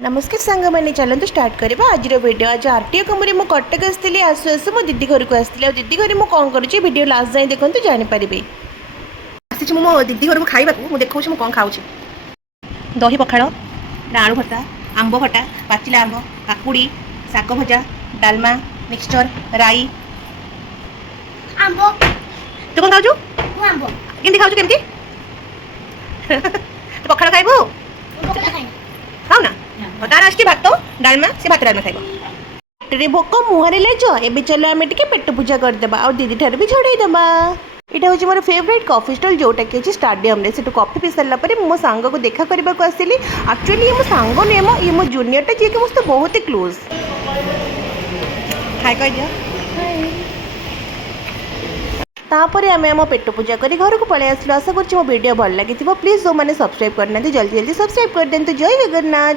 नमस्कार सांग मैंने चलते स्टार्ट करवा आज वीडियो आज आरटीओ कमरे मु कटक आसती आसु आसु मो दीदी घर को आसती दीदी घर मुझे कौन करुँच वीडियो लास्ट जाए देखते तो जानीपारे आसी मो दीदी घर खाइबा मुझे देखा मुझे कौन खाऊँ दही पखाड़ आलू भर्ता आंब खटा पाचिला आंब काकुड़ी शाग भजा डालमा मिक्सचर राई आंब तू कौन खाऊ आंब केमती खाऊ केमती पखाड़ खाइबू खाऊ ना तार आसती भात डालमा से भात डालमा खाइब पेटे भोक मुहरे लेज ए चलो आम टे पेट पूजा करदे आ दीदी ठार भी छड़ेदेबा यहाँ हूँ मोर फेवरेट कॉफी स्टॉल जोटा कि अच्छे स्टाडियम से कॉफी पी सारा मो सांग को देखा करने को आसली एक्चुअली ये मो सांग नुहे मो ये मो जूनियरटा जी कि मो बहुत ही क्लोज हाय कह दिया तापर आम आम पेट पूजा कर घर को पलि आसलु आशा कर वीडियो भल लगी प्लीज जो मैंने सब्सक्राइब करना जल्दी जल्दी सब्सक्राइब कर दिखाँ जय जगन्नाथ।